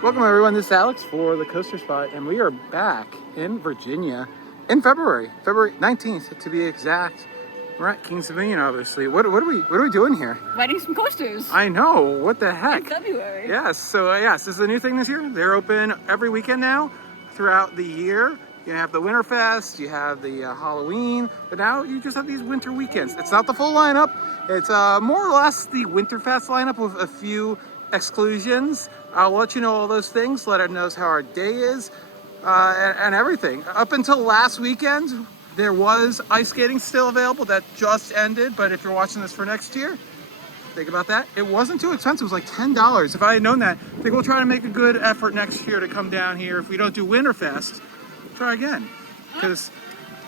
Welcome everyone, this is Alex for the Coaster Spot, and we are back in Virginia in February 19th to be exact. We're at Kings Dominion, obviously. What are we doing here? Riding some coasters. I know, what the heck? In February. Yes, so yes, this is a new thing this year. They're open every weekend now throughout the year. You have the Winterfest, you have the Halloween, but now you just have these winter weekends. It's not the full lineup. It's more or less the Winterfest lineup with a few exclusions. I'll let you know all those things, let it knows how our day is, and everything. Up until last weekend, there was ice skating still available. That just ended, but if you're watching this for next year, think about that. It wasn't too expensive. It was like $10. If I had known that, I think we'll try to make a good effort next year to come down here. If we don't do Winterfest, try again. Because,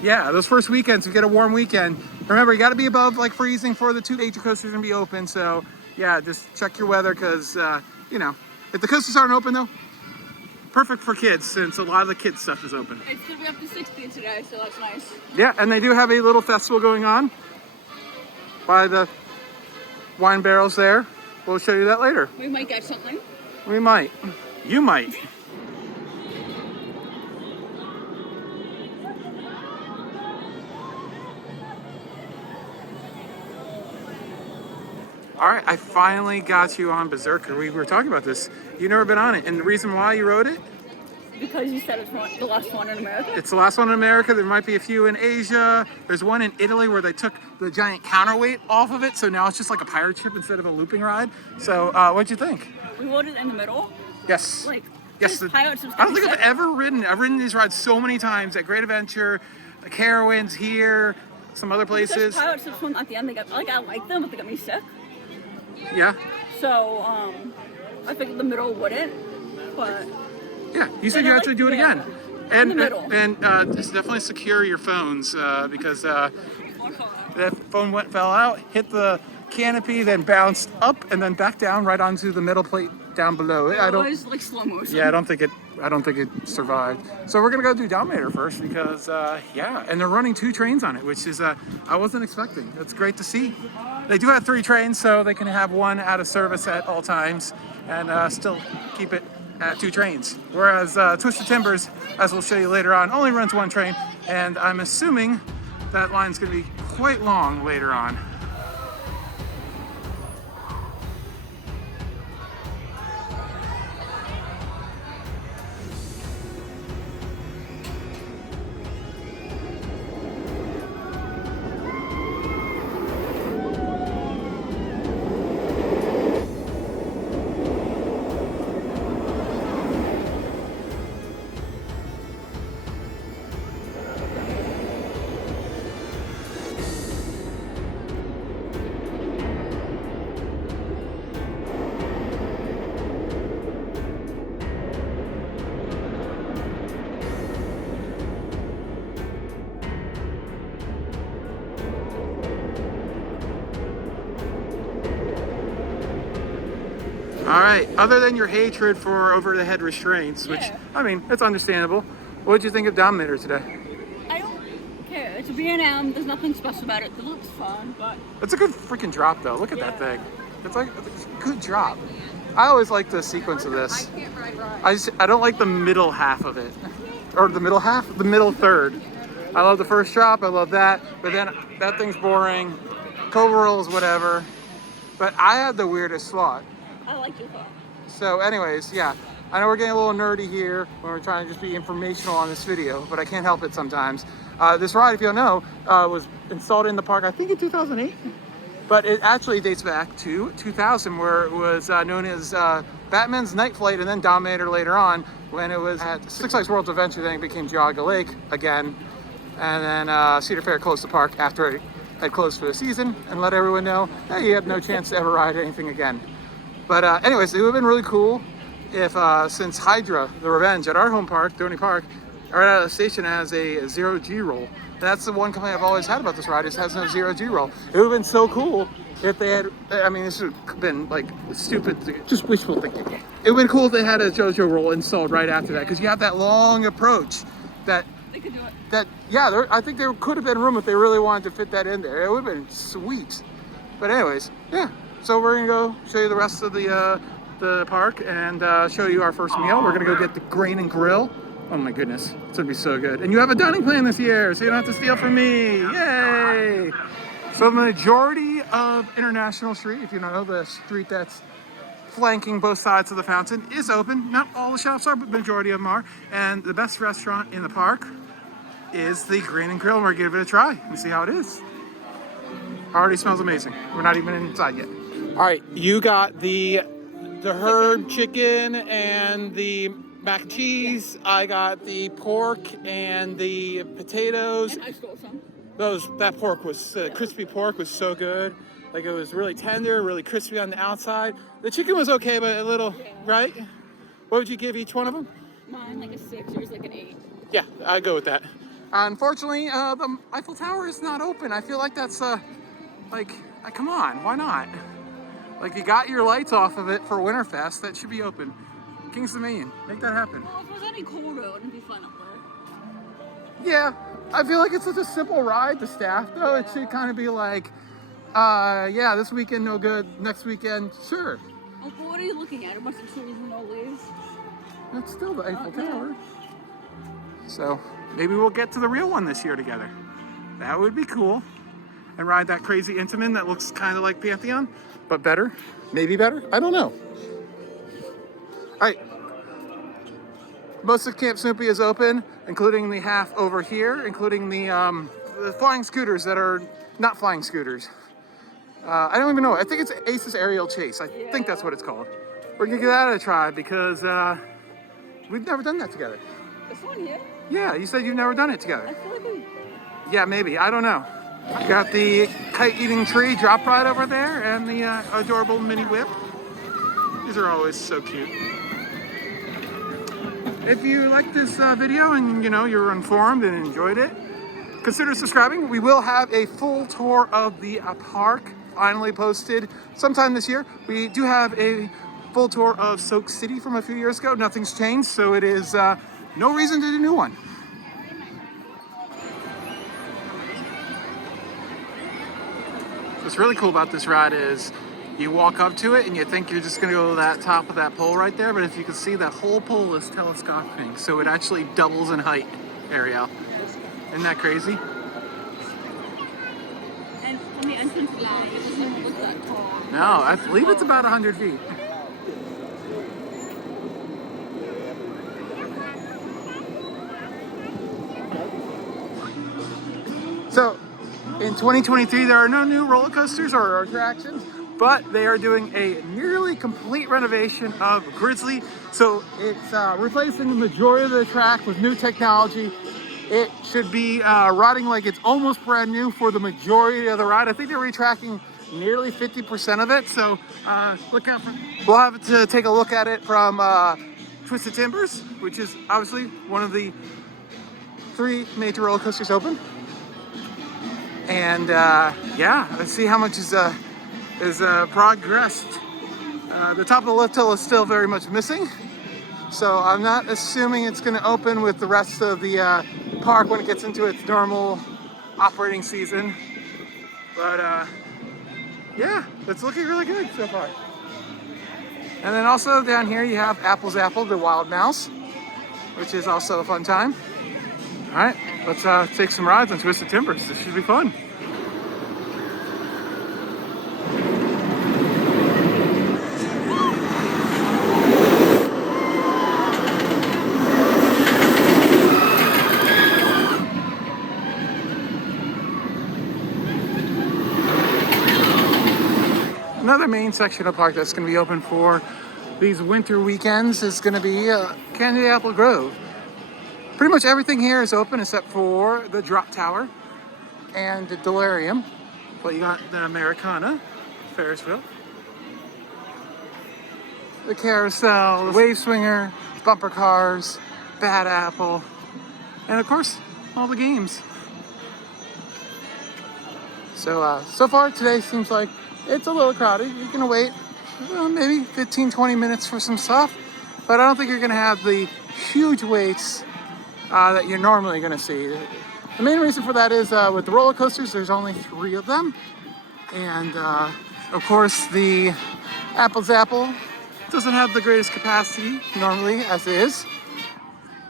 yeah, those first weekends, if you get a warm weekend, remember, you got to be above like freezing for the two major coasters to be open. So, yeah, just check your weather because, you know, if the coasters aren't open, though, perfect for kids since a lot of the kids' stuff is open. It's going to be up to 60 today, so that's nice. Yeah, and they do have a little festival going on by the wine barrels there. We'll show you that later. We might get something. We might. You might. All right, I finally got you on Berserker. We were talking about this. You've never been on it, and the reason why you rode it? Because you said it's the last one in America. It's the last one in America. There might be a few in Asia. There's one in Italy where they took the giant counterweight off of it, so now it's just like a pirate ship instead of a looping ride. So, what'd you think? We rode it in the middle. Yes. Like, yes. pirates I don't think I've ever ridden. I've ridden these rides so many times at Great Adventure, Carowinds here, some other places. Pirates of Swim at the end, they got like I like them, but they got me sick. Yeah. So, I figured the middle wouldn't, but. Yeah, you said you actually do it again. And just definitely secure your phones because that phone fell out, hit the canopy, then bounced up and then back down right onto the metal plate down below. It was like slow motion. Yeah, I don't think it survived. So we're gonna go do Dominator first because yeah, and they're running 2 trains on it, which is I wasn't expecting. That's great to see. They do have 3 trains, so they can have one out of service at all times and still keep it at 2 trains. Whereas Twisted Timbers, as we'll show you later on, only runs 1 train, and I'm assuming that line's gonna be quite long later on. All right, other than your hatred for over-the-head restraints, which, I mean, it's understandable, what did you think of Dominator today? I don't care. It's a B&M. There's nothing special about it. It looks fun, but... It's a good freaking drop, though. Look at that thing. It's a good drop. I always like the sequence of this. I don't like the middle half of it. Or the middle half? The middle third. I love the first drop. I love that. But then that thing's boring. Cobra rolls, whatever. But I had the weirdest slot. I like your thought. So anyways, yeah, I know we're getting a little nerdy here when we're trying to just be informational on this video, but I can't help it sometimes. This ride, if you don't know, was installed in the park, I think in 2008, but it actually dates back to 2000, where it was known as Batman's Night Flight and then Dominator later on, when it was at Six Flags World's Adventure, then it became Geauga Lake again, and then Cedar Fair closed the park after it had closed for the season and let everyone know, hey, you have no chance to ever ride anything again. But anyways, it would have been really cool if, since Hydra, the Revenge at our home park, Dorney Park, right out of the station has a 0G roll. And that's the one complaint I've always had about this ride, is it has no 0G roll. It would have been so cool if they had, I mean, this would have been like stupid, just wishful thinking. It would have been cool if they had a JoJo roll installed right after that, because you have that long approach that, They could do it. that yeah, I think there could have been room if they really wanted to fit that in there. It would have been sweet. But anyways, yeah. So we're gonna go show you the rest of the the park and show you our first meal. We're gonna go get the Grain and Grill. Oh my goodness, it's gonna be so good. And you have a dining plan this year, so you don't have to steal from me. Yay! So the majority of International Street, if you don't know, the street that's flanking both sides of the fountain, is open. Not all the shops are, but the majority of them are. And the best restaurant in the park is the Grain and Grill, and we're gonna give it a try and see how it is. Already smells amazing. We're not even inside yet. All right, you got the herb chicken and the mac and cheese. I got the pork and the potatoes. And I stole some. That pork was crispy pork was so good. Like it was really tender, really crispy on the outside. The chicken was okay, but a little, right? What would you give each one of them? Mine like a 6, yours like an 8. Yeah, I'd go with that. Unfortunately, the Eiffel Tower is not open. I feel like that's come on, why not? Like you got your lights off of it for Winterfest, that should be open. King's Dominion, make that happen. Well, if it was any colder, it wouldn't be fun up there. Yeah, I feel like it's such a simple ride. The staff, though, it should kind of be like, yeah, this weekend no good, next weekend, sure. Oh, but what are you looking at? A bunch of trees and no leaves. That's still the Eiffel yeah. Tower. So maybe we'll get to the real one this year together. That would be cool. And ride that crazy Intamin that looks kind of like Pantheon, but better. Maybe better. I don't know. All right. Most of Camp Snoopy is open, including the half over here, including the flying scooters that are not flying scooters. I don't even know. I think it's Ace's Aerial Chase. I think that's what it's called. We're gonna give that a try because we've never done that together. This one here? Yeah, you said you've never done it together. I feel like we... Yeah, maybe. I don't know. Got the kite-eating tree drop ride over there and the adorable mini whip. These are always so cute. If you like this video and you're informed and enjoyed it, consider subscribing. We will have a full tour of the park finally posted sometime this year. We do have a full tour of Soak City from a few years ago. Nothing's changed, so it is no reason to do a new one. What's really cool about this ride is you walk up to it and you think you're just gonna go to that top of that pole right there, but if you can see, that whole pole is telescoping, so it actually doubles in height, Ariel. Isn't that crazy? And from the entrance lounge, it doesn't even look that tall. No, I believe it's about 100 feet. So, in 2023, there are no new roller coasters or attractions, but they are doing a nearly complete renovation of Grizzly. So it's replacing the majority of the track with new technology. It should be riding like it's almost brand new for the majority of the ride. I think they're retracking nearly 50% of it. So look out for. We'll have to take a look at it from Twisted Timbers, which is obviously one of the 3 major roller coasters open. And yeah, let's see how much is progressed. The top of the lift hill is still very much missing, so I'm not assuming it's going to open with the rest of the park when it gets into its normal operating season. But yeah, it's looking really good so far. And then also down here you have Apple's Apple, the Wild Mouse, which is also a fun time. All right, let's take some rides on Twisted Timbers. This should be fun. Another main section of the park that's going to be open for these winter weekends is going to be Candy Apple Grove. Pretty much everything here is open except for the Drop Tower and the Delirium. But you got the Americana, Ferris wheel, the Carousel, the Wave Swinger, bumper cars, Bad Apple, and of course, all the games. So, so far today seems like it's a little crowded. You're gonna wait maybe 15-20 minutes for some stuff, but I don't think you're gonna have the huge waits that you're normally going to see. The main reason for that is with the roller coasters, there's only 3 of them. And of course the Apple's Apple Doesn't have the greatest capacity normally as is.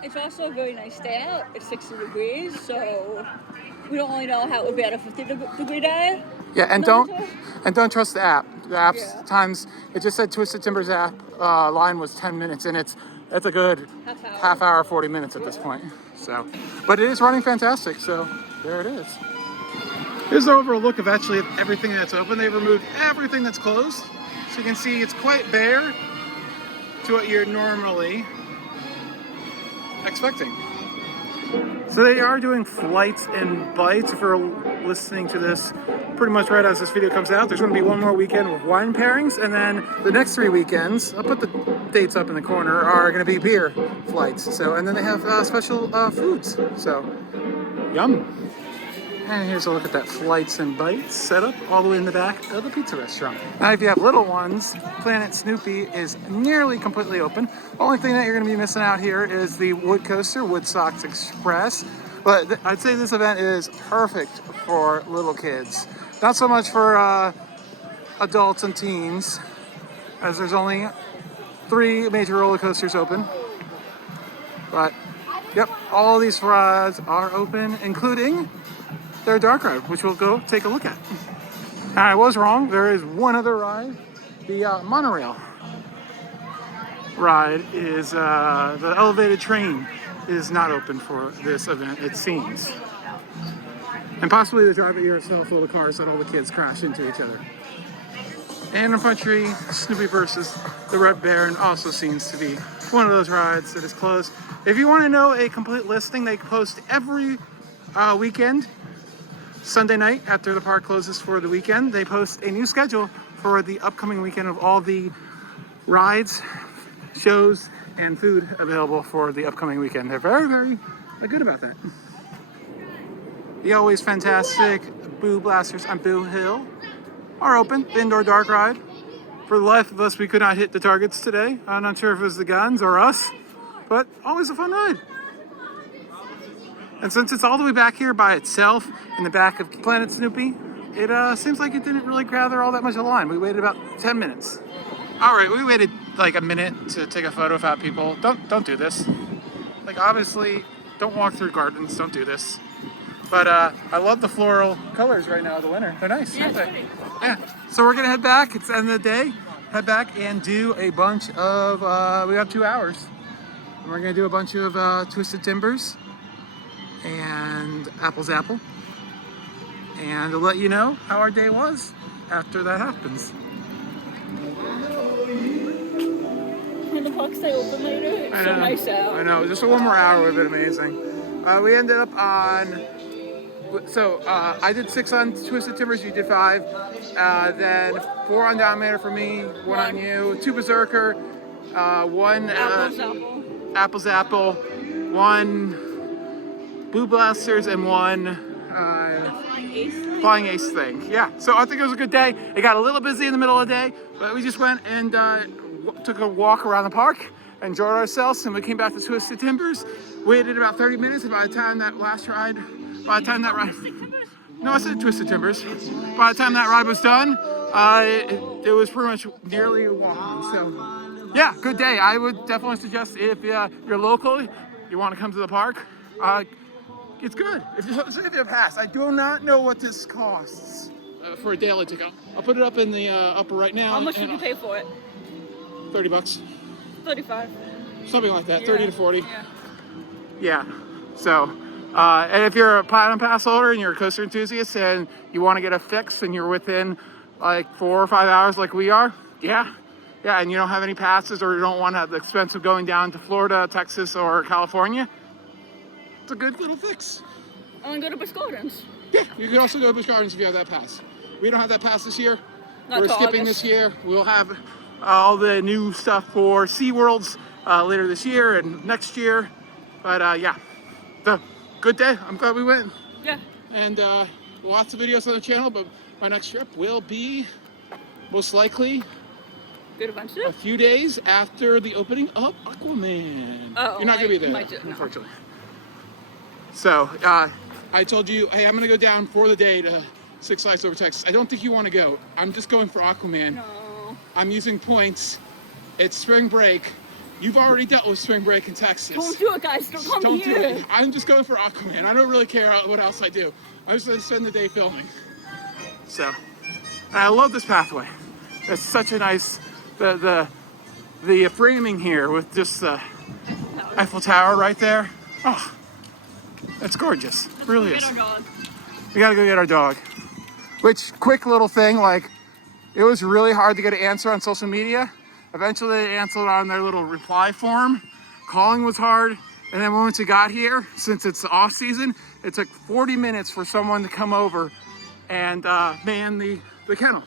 It's also a very nice day out. It's 60 degrees, so we don't really know how it would be at a 50-degree day. Yeah, and No, don't trust the app. The app's Yeah. times, it just said Twisted Timbers app line was 10 minutes, and it's a good half hour, 40 minutes at this point. So, but it is running fantastic. So there it is. Here's an overall look of actually everything that's open. They've removed everything that's closed, so you can see it's quite bare to what you're normally expecting. So they are doing flights and bites. If you're listening to this pretty much right as this video comes out, there's going to be one more weekend with wine pairings, and then the next 3 weekends, I'll put the dates up in the corner, are going to be beer flights. So, and then they have special foods. So, yum. And here's a look at that flights and bites setup all the way in the back of the pizza restaurant. Now, if you have little ones, Planet Snoopy is nearly completely open. Only thing that you're going to be missing out here is the wood coaster, Woodstocks Express. But I'd say this event is perfect for little kids. Not so much for adults and teens, as there's only 3 major roller coasters open. But, yep, all these rides are open, including their dark ride, which we'll go take a look at. And I was wrong. There is one other ride. The monorail ride is the elevated train is not open for this event, it seems. And possibly the drive it yourself little cars that all the kids crash into each other. Animal Country Snoopy versus the Red Baron also seems to be one of those rides that is closed. If you want to know a complete listing, they post every weekend. Sunday night, after the park closes for the weekend, they post a new schedule for the upcoming weekend of all the rides, shows, and food available for the upcoming weekend. They're very, very good about that. The always fantastic Boo Blasters on Boo Hill are open. The indoor dark ride. For the life of us, we could not hit the targets today. I'm not sure if it was the guns or us, but always a fun ride. And since it's all the way back here by itself in the back of Planet Snoopy, it seems like it didn't really gather all that much of a line. We waited about 10 minutes. All right, we waited like a minute to take a photo without people. Don't do this. Like, obviously, don't walk through gardens. Don't do this. But I love the floral colors right now of the winter. They're nice, Yeah, aren't they? pretty. Yeah. So we're gonna head back. It's the end of the day. Head back and do a bunch of. We have 2 hours. And we're gonna do a bunch of Twisted Timbers and Apple's Apple, and to let you know how our day was after that happens. When the parks stay open later, it's so nice out. I know, just one more hour would have been amazing. We ended up on, so I did 6 on Twisted Timbers, you did 5, then 4 on Dominator for me, 1 on you, 2 Berserker, 1 Apple's Apple, 1 Boo Blasters, and 1 Flying Ace thing. Yeah, so I think it was a good day. It got a little busy in the middle of the day, but we just went and took a walk around the park, enjoyed ourselves, and we came back to Twisted Timbers. Waited about 30 minutes, and by the time that ride, no, I said Twisted Timbers. By the time that ride was done, it was pretty much nearly a walk. So, yeah, good day. I would definitely suggest if you're local, you want to come to the park, it's good. If you have a pass, I do not know what this costs for a daily ticket. I'll put it up in the upper right now. How much did you pay for it? $30. 35. Something like that, Yeah. 30 to 40. Yeah. Yeah. So, and if you're a Platinum Pass holder and you're a coaster enthusiast and you want to get a fix and you're within like 4 or 5 hours like we are, yeah, and you don't have any passes or you don't want to have the expense of going down to Florida, Texas, or California, it's a good little fix. I want to go to Busch Gardens. Yeah, you can also go to Busch Gardens if you have that pass. We don't have that pass this year. Not We're till skipping August. this year. We'll have all the new stuff for SeaWorlds later this year and next year. But yeah, the good day. I'm glad we went. Yeah. And lots of videos on the channel, but my next trip will be most likely Good event a few days after the opening of Aquaman. Oh, You're not going to be there, might do- no. unfortunately. So, I told you, hey, I'm going to go down for the day to Six Flags Over Texas. I don't think you want to go. I'm just going for Aquaman. No. I'm using points, It's spring break. You've already dealt with spring break in Texas. Don't do it, guys. Don't come Don't here. do it. I'm just going for Aquaman. I don't really care what else I do. I'm just gonna spend the day filming. So, and I love this pathway. It's such a nice, the framing here with just the Eiffel Tower right there. Oh, it's gorgeous. It really is. Get our dog. We gotta go get our dog. Which, quick little thing, like, it was really hard to get an answer on social media. Eventually they answered on their little reply form. Calling was hard. And then once we got here, since it's off season, it took 40 minutes for someone to come over and man the kennel.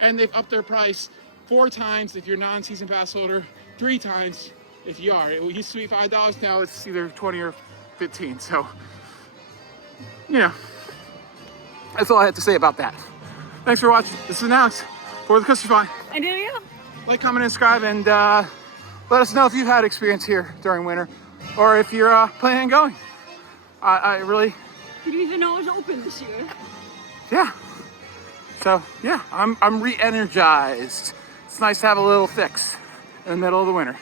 And they've upped their price 4 times if you're non-season pass holder, 3 times if you are. It used to be $5, now it's either 20 or 15. So, you know, that's all I have to say about that. Thanks for watching. This is Alex for the Coaster Fine. And there you go. Like, comment, and subscribe, and let us know if you've had experience here during winter, or if you're planning on going. I really, Didn't even know it was open this year. yeah. So yeah, I'm re-energized. It's nice to have a little fix in the middle of the winter.